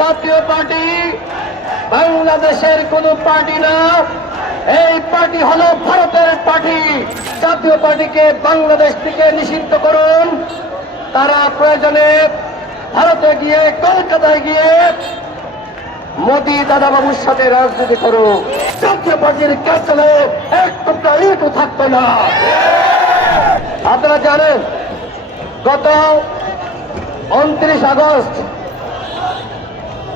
জাতীয় পার্টি বাংলাদেশের কোনো পার্টি না, এই পার্টি হলো ভারতের পার্টি। জাতীয় পার্টিকে বাংলাদেশ থেকে নিষিদ্ধ করুন। তারা প্রয়োজনে ভারতে গিয়ে কলকাতায় গিয়ে মোদী দাদাবাবুর সাথে রাজনীতি করুক। জাতীয় পার্টির কার্যালয়ে এক টুকরা ইটও থাকবে না। আপনারা জানেন গত 29 আগস্ট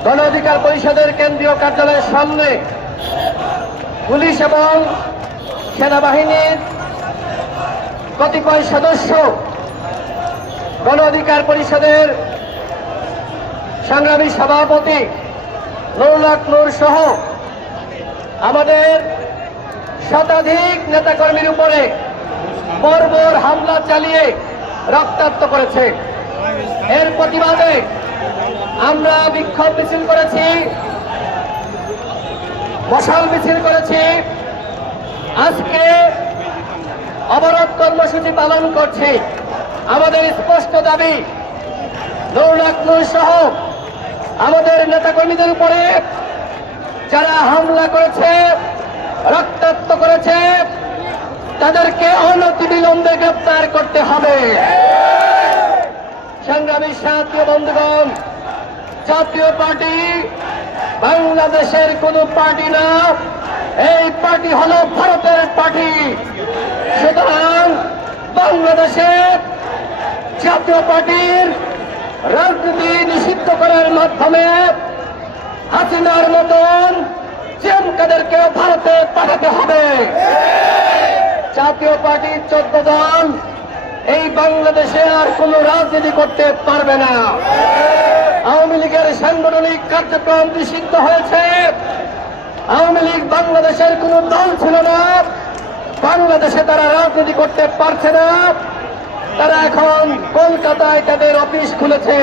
গণ অধিকার পরিষদের কেন্দ্রীয় কার্যালয়ের সামনে পুলিশ এবং সেনাবাহিনীর কতিপয় সদস্য গণ অধিকার পরিষদের সংগ্রামী সভাপতি নুরুল হক নূর সহ আমাদের শতাধিক নেতাকর্মীর উপরে বর্বর হামলা চালিয়ে রক্তাক্ত করেছে। এর প্রতিবাদে আমরা বিক্ষোভ মিছিল করেছি, মশাল মিছিল করেছি, আজকে অবরোধ কর্মসূচি পালন করছি। আমাদের স্পষ্ট দাবি, নুরুল হক নূর সহ আমাদের নেতাকর্মীদের উপরে যারা হামলা করেছে, রক্তাক্ত করেছে, তাদেরকে অনতিবিলম্বে গ্রেপ্তার করতে হবে। সংগ্রামী সাথী বন্ধুগণ, জাতীয় পার্টি বাংলাদেশের কোনো পার্টি না, এই পার্টি হলো ভারতের পার্টি। সুতরাং বাংলাদেশে জাতীয় পার্টির রাজনীতি নিষিদ্ধ করার মাধ্যমে হাসিনার মতন জেমকাদেরকে ভারতে পাঠাতে হবে। জাতীয় পার্টির 14 দল এই বাংলাদেশে আর কোন রাজনীতি করতে পারবে না। আওয়ামী লীগের সাংগঠনিক কার্যক্রম নিষিদ্ধ হয়েছে। আওয়ামী লীগ বাংলাদেশের কোন দল ছিল না, বাংলাদেশে তারা রাজনীতি করতে পারছে না। তারা এখন কলকাতায় তাদের অফিস খুলেছে।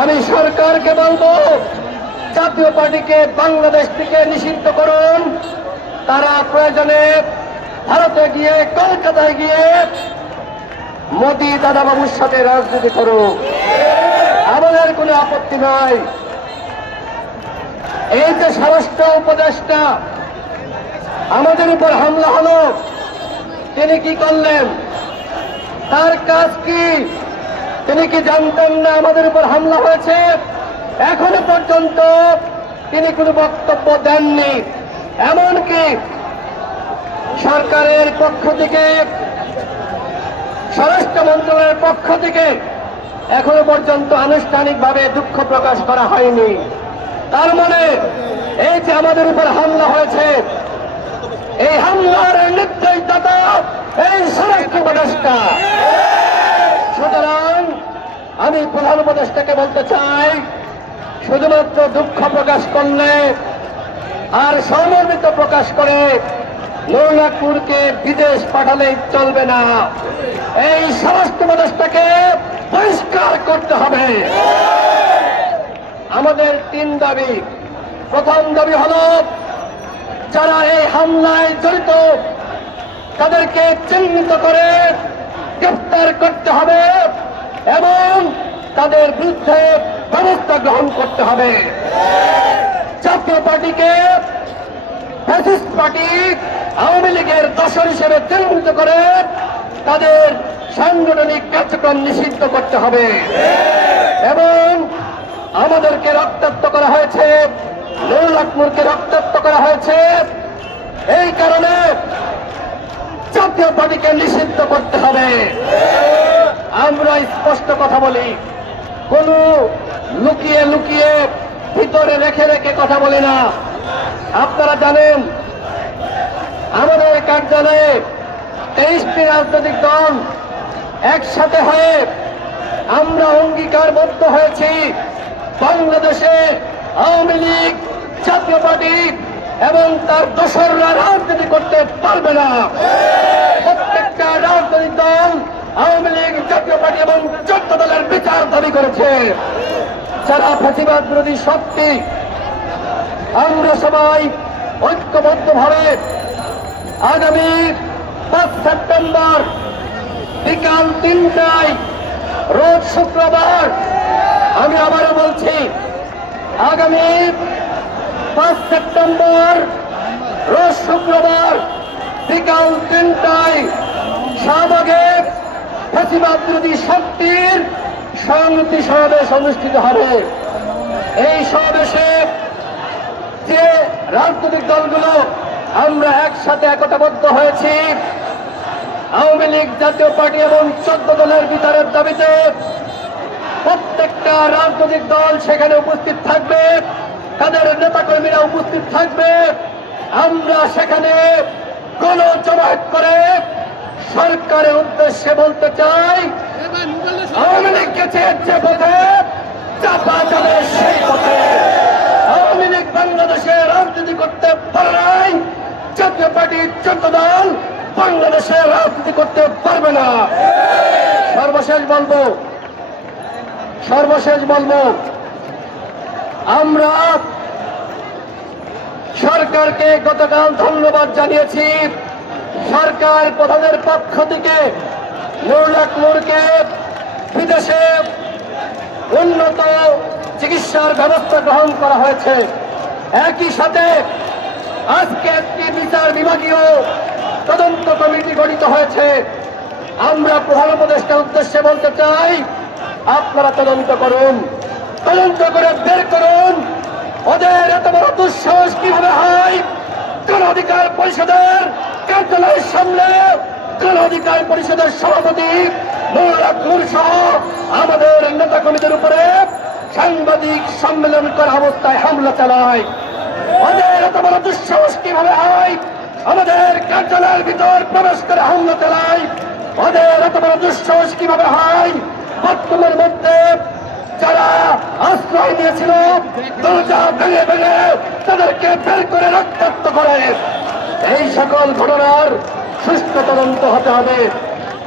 আমি সরকারকে বলবো, জাতীয় পার্টিকে বাংলাদেশ থেকে নিষিদ্ধ করুন। তারা প্রয়োজনে ভারতে গিয়ে কলকাতায় গিয়ে মোদী দাদাবাবুর সাথে রাজনীতি করুক, আমাদের কোনো আপত্তি নাই। এই যে স্বরাষ্ট্র উপদেষ্টা আমাদের উপর হামলা হলো, তিনি কি করলেন? তার কাজ কি? তিনি কি জানতেন না আমাদের উপর হামলা হয়েছে? এখনো পর্যন্ত তিনি কোনো বক্তব্য দেননি। এমনকি সরকারের পক্ষ থেকে, স্বরাষ্ট্র মন্ত্রণালয়ের পক্ষ থেকে এখনো পর্যন্ত আনুষ্ঠানিকভাবে দুঃখ প্রকাশ করা হয়নি। তার মানে এই যে আমাদের উপর হামলা হয়েছে, এই হামলার নির্দেশদাতা এই স্বরাষ্ট্র উপদেষ্টা। সুতরাং আমি প্রধান উপদেষ্টাকে বলতে চাই, শুধুমাত্র দুঃখ প্রকাশ করলে আর সহমর্মিত প্রকাশ করে নুরুল হক নূরকে বিদেশ পাঠালেই চলবে না। এই স্বরাষ্ট্র উপদেষ্টাকে বহিষ্কার করতে হবে। আমাদের 3 দাবি। প্রথম দাবি হল, যারা এই হামলায় জড়িত তাদেরকে চিহ্নিত করে গ্রেফতার করতে হবে এবং তাদের বিরুদ্ধে ব্যবস্থা গ্রহণ করতে হবে। জাতীয় পার্টিকে ফ্যাসিস্ট পার্টি আওয়ামী লীগের দোসর হিসেবে চিহ্নিত করে তাদের সাংগঠনিক কার্যক্রম নিষিদ্ধ করতে হবে এবং আমাদেরকে রক্তাক্ত করা হয়েছে, নুরুল হক নূরকে রক্তাক্ত করা হয়েছে। এই কারণে জাতীয় পার্টিকে নিষিদ্ধ করতে হবে। আমরা স্পষ্ট কথা বলি, কোন লুকিয়ে লুকিয়ে ভিতরে রেখে রেখে কথা বলি না। আপনারা জানেন আমাদের কার্যালয়ে 23টি রাজনৈতিক দল একসাথে হয়ে আমরা অঙ্গীকারবদ্ধ হয়েছি, বাংলাদেশে আওয়ামী লীগ, জাতীয় পার্টি এবং তার দোসররা রাজনীতি করতে পারবে না। প্রত্যেকটা রাজনৈতিক দল আওয়ামী লীগ, জাতীয় পার্টি এবং 14 দলের বিচার দাবি করেছে। যারা ফ্যাসিবাদ বিরোধী শক্তি, আমরা সবাই ঐক্যবদ্ধভাবে আগামী 5 সেপ্টেম্বর বিকাল 3টায়, রোজ শুক্রবার, আমি আবারও বলছি, আগামী 5 সেপ্টেম্বর রোজ শুক্রবার বিকাল 3টায় শাহবাগে ফ্যাসিবাদ বিরোধী শক্তির সংহতি সমাবেশ অনুষ্ঠিত হবে। এই সমাবেশে যে রাজনৈতিক দলগুলো আমরা একসাথে একতাবদ্ধ হয়েছি, আওয়ামী লীগ, জাতীয় পার্টি এবং 14 দলের বিতরের দাবিতে প্রত্যেকটা রাজনৈতিক দল সেখানে উপস্থিত থাকবে, তাদের নেতাকর্মীরা উপস্থিত থাকবে। আমরা সেখানে গণজমায়েত করে সরকারের উদ্দেশ্যে বলতে চাই, আওয়ামী লীগ গেছে যে পথে চাপা যাবে সেই পথে। আওয়ামী লীগ বাংলাদেশে রাজনীতি করতে পারে নাই, জাতীয় পার্টির 14 দল বাংলাদেশে রাজনীতি করতে পারবে না। সর্বশেষ বলবো আমরা সরকারকে গতকাল ধন্যবাদ জানিয়েছি। সরকার প্রধানের পক্ষ থেকে নূরকে বিদেশে উন্নত চিকিৎসার ব্যবস্থা গ্রহণ করা হয়েছে। একই সাথে আজকে একটি বিচার বিভাগীয় তদন্ত কমিটি গঠিত হয়েছে। আমরা প্রধান উপদেষ্টার উদ্দেশ্যে বলতে চাই, আপনারা তদন্ত করুন, তদন্ত করে বের করুন ওদের এত বড় দুঃসাহস কিভাবে হয় গণ অধিকার পরিষদের কার্যালয়ের সামনে গণ অধিকার পরিষদের সভাপতি নূর সহ আমাদের নেতা কর্মীদের উপরে সাংবাদিক সম্মেলন করা অবস্থায় হামলা চালায়। ওদের এত বড় দুঃসাহস কিভাবে হয় আমাদের কার্যালয়ের ভিতর প্রবেশ করে হামলা চালায়। ওদের এত বড় দুঃসাহস কিভাবে হয় বাথরুমের মধ্যে যারা আশ্রয় নিয়েছিল দরজা ভেঙে ভেঙে তাদেরকে বের করে রক্তাক্ত করে। এই সকল ঘটনার সুষ্ঠু তদন্ত হতে হবে।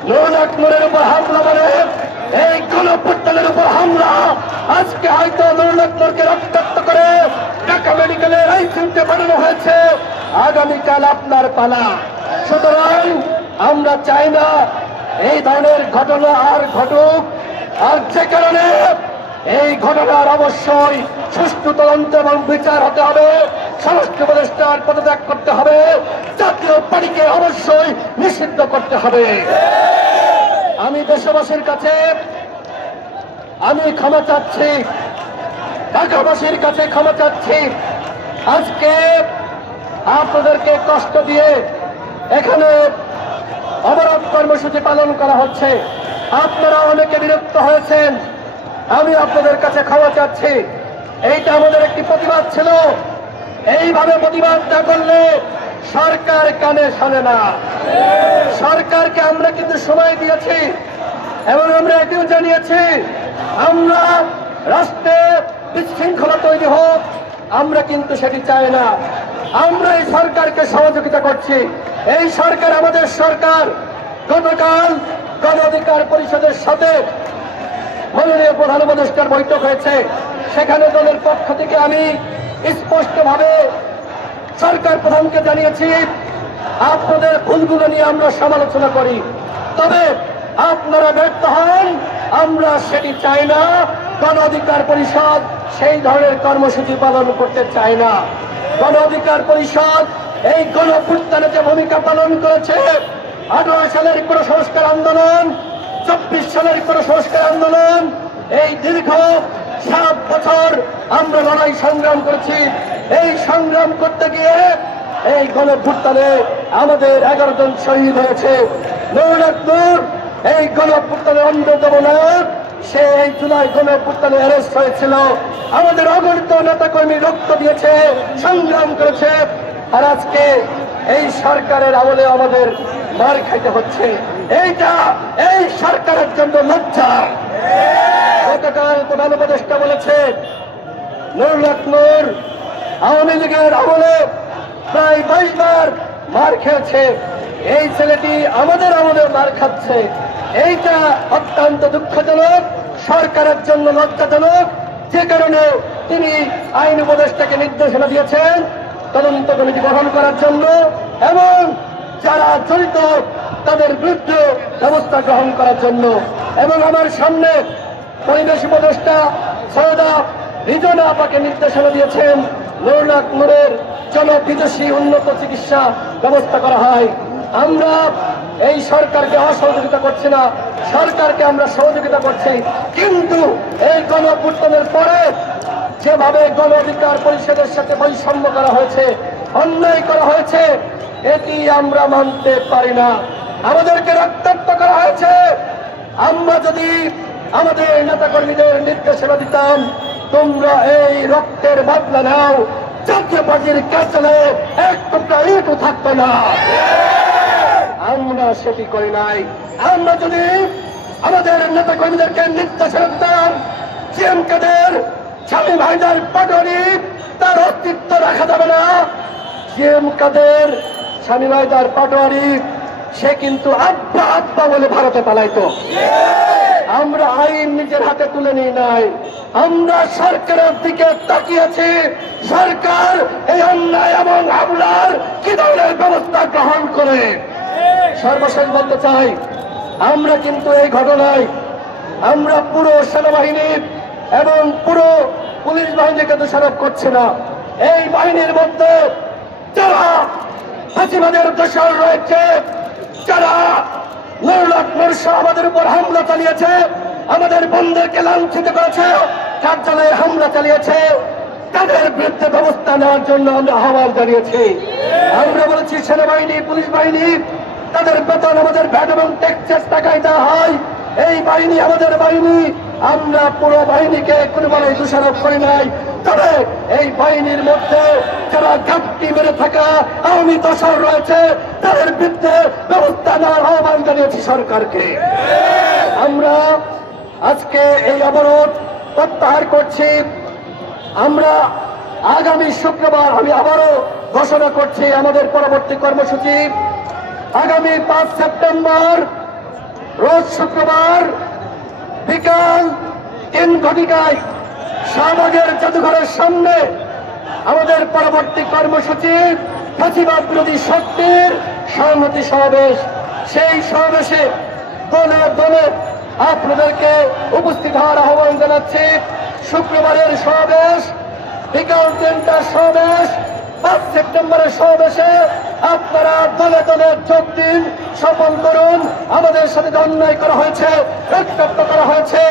নূরের উপর হামলা মানে এই গণপ্রত্যানের উপর হামলা। আজকে হয়তো নূরকে রক্তাক্ত করে ঢাকা মেডিকেলের আইসিইউতে পাঠানো হয়েছে, আগামীকাল আপনার পালা। সুতরাং আমরা চাই না এই ধরনের ঘটনা আর ঘটুক। আর যে কারণে এই ঘটনার অবশ্যই সুষ্ঠু তদন্ত এবং বিচার হতে হবে। স্বরাষ্ট্র উপদেষ্টার পদত্যাগ করতে হবে, জাতীয় পার্টিকে অবশ্যই নিষিদ্ধ করতে হবে। আমি দেশবাসীর কাছে আমি ক্ষমা চাচ্ছি, ঢাকাবাসীর কাছে ক্ষমা চাচ্ছি। আজকে আপনাদেরকে কষ্ট দিয়ে এখানে অবরোধ কর্মসূচি পালন করা হচ্ছে। আপনারা অনেকে বিরক্ত হয়েছেন, আমি আপনাদের কাছে ক্ষমা চাচ্ছি। এইটা আমাদের একটি প্রতিবাদ ছিল। এইভাবে প্রতিবাদ না করলে সরকার কানে শোনে না। সরকারকে আমরা কিন্তু সময় দিয়েছি এবং আমরা এটিও জানিয়েছি আমরা রাষ্ট্রে বিশৃঙ্খলা তৈরি হোক, আমরা কিন্তু সেটি চাই না। আমরা এই সরকারকে সহযোগিতা করছি। এই সরকার আমাদের সরকার। গতকাল গণ অধিকার পরিষদের সাথে মাননীয় প্রধান উপদেষ্টার বৈঠক হয়েছে। সেখানে দলের পক্ষ থেকে আমি স্পষ্টভাবে সরকার প্রধানকে জানিয়েছি, আপনাদের ভুলগুলো নিয়ে আমরা সমালোচনা করি, তবে আপনারা ব্যর্থ হন, আমরা সেটি চাই না। গণ অধিকার পরিষদ সেই ধরনের কর্মসূচি পালন করতে চায় না। গণ অধিকার পরিষদ এই গণঅভ্যুত্থানে যে ভূমিকা পালন করেছে, 18 সালের কোন সংস্কার আন্দোলন, 24 সালের কোন সংস্কার আন্দোলন, এই দীর্ঘ 7 বছর আমরা লড়াই সংগ্রাম করেছি। এই সংগ্রাম করতে গিয়ে এই গণঅভ্যুত্থানে আমাদের 11 জন শহীদ হয়েছে। নূর এই গণঅভ্যুত্থানের অন্যতম নায়ক। সে এই জুলাই গণঅভ্যুত্থানে অ্যারেস্ট হয়েছিল। আমাদের অগণিত নেতাকর্মী রক্ত দিয়েছে, সংগ্রাম করেছে। আর আজকে এই সরকারের আমলে আমাদের মার খাইতে হচ্ছে। এইটা এই সরকারের জন্য লজ্জা। গতকাল প্রধান উপদেষ্টা বলেছে নূর আওয়ামী লীগের আমলে প্রায় 22 বার মার খেয়েছে। এই ছেলেটি আমাদের আমলে মার খাচ্ছে। এইটা অত্যন্ত দুঃখজনক, সরকারের জন্য লজ্জাজনক। যে কারণে তিনি আইন উপদেষ্টাকে নির্দেশনা দিয়েছেন তদন্ত কমিটি গঠন করার জন্য এবং যারা জড়িত তাদের বিরুদ্ধে ব্যবস্থা গ্রহণ করার জন্য। এবং আমার সামনে পরিবেশ উপদেষ্টা সৈয়দা রিজনা আপাকে নির্দেশনা দিয়েছেন নুরুল জনবিদেশী উন্নত চিকিৎসা ব্যবস্থা করা হয়। আমরা এই সরকারকে অসহযোগিতা করছি না, সরকারকে আমরা সহযোগিতা করছি। কিন্তু এই গণঅভ্যুত্থানের পরে যেভাবে গণ অধিকার পরিষদের সাথে বৈষম্য করা হয়েছে, অন্যায় করা হয়েছে, এটি আমরা মানতে পারি না। আমাদেরকে রক্তাক্ত করা হয়েছে। আমরা যদি আমাদের নেতাকর্মীদের নির্দেশনা দিতাম, তোমরা এই রক্তের বদলা নাও, জাতীয় পার্টির কার্যালয়ে এক টুকরা ইটও থাকতো না। আমরা সেটি করি নাই। আমরা যদি আমাদের নেতাকর্মীদেরকে নির্দেশনা দিতাম, জিএম কাদের, শামীম হায়দার পাটোয়ারি, তার অস্তিত্ব রাখা যাবে না। জিএম কাদের, শামীম হায়দার পাটোয়ারি সে কিন্তু আব্বা আব্বা বলে ভারতে পালাইতো। আমরা আইন নিজের হাতে তুলে নিই নাই, আমরা সরকারের দিকে তাকিয়েছি। সরকার এই অন্যায় এবং হামলার কি ধরনের ব্যবস্থা গ্রহণ করে। সর্বশেষ বলতে চাই, আমরা কিন্তু এই ঘটনায় আমরা পুরো সেনাবাহিনী এবং পুরো পুলিশ বাহিনীকে দোষারোপ করছি না। এই বাহিনীর মধ্যে যারা ফাঁসিবাদের দোষর রয়েছে, যারা আমাদের উপর হামলা চালিয়েছে, আমাদের বন্ধুকে লাঞ্ছিত করেছে, কার্যালয়ে হামলা চালিয়েছে, তাদের বিরুদ্ধে ব্যবস্থা নেওয়ার জন্য আমরা আহ্বান জানিয়েছি। আমরা বলেছি সেনাবাহিনী, পুলিশ বাহিনী, তাদের বেতন আমাদের ভ্যাট এবং ট্যাক্সের টাকায় দেওয়া হয়। এই বাহিনী আমাদের বাহিনী, আমরা পুরো বাহিনীকে কোনোভাবে দোষারোপ করি নাই। তবে এই বাহিনীর মধ্যে যারা ঘাপটি মেরে থাকা আওয়ামী দোষর রয়েছে, তাদের বিরুদ্ধে ব্যবস্থা নেওয়ার আহ্বান জানিয়েছি সরকারকে। আমরা আজকে এই অবরোধ প্রত্যাহার করছি। আমরা আগামী শুক্রবার, আমি আবারও ঘোষণা করছি আমাদের পরবর্তী কর্মসূচি আগামী 5 সেপ্টেম্বর রোজ শুক্রবার বিকাল 3 ঘটিকায় শাহবাগের জাদুঘরের সামনে আমাদের পরবর্তী কর্মসূচি ফাঁসিবাদ বিরোধী শক্তির সংহতি সমাবেশ। সেই সমাবেশে দলে দলে আপনাদেরকে উপস্থিত হওয়ার আহ্বান জানাচ্ছি। শুক্রবারের সমাবেশ বিকাল 3টার সমাবেশ, 5 সেপ্টেম্বরের সমাবেশে আপনারা দলে দলে যোগ দিন, সফল করুন। আমাদের সাথে অন্যায় করা হয়েছে, রক্তাক্ত করা হয়েছে,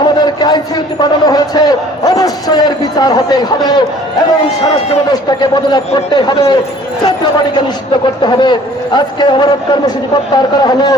আমাদেরকে আইসিইউতে পাঠানো হয়েছে, অবশ্যই এর বিচার হতেই হবে এবং স্বরাষ্ট্র উপদেষ্টাকে বদলাপ করতে হবে, জাতীয় পার্টিকে নিষিদ্ধ করতে হবে। আজকে অবরোধ কর্মসূচি প্রত্যাহার করা হলো।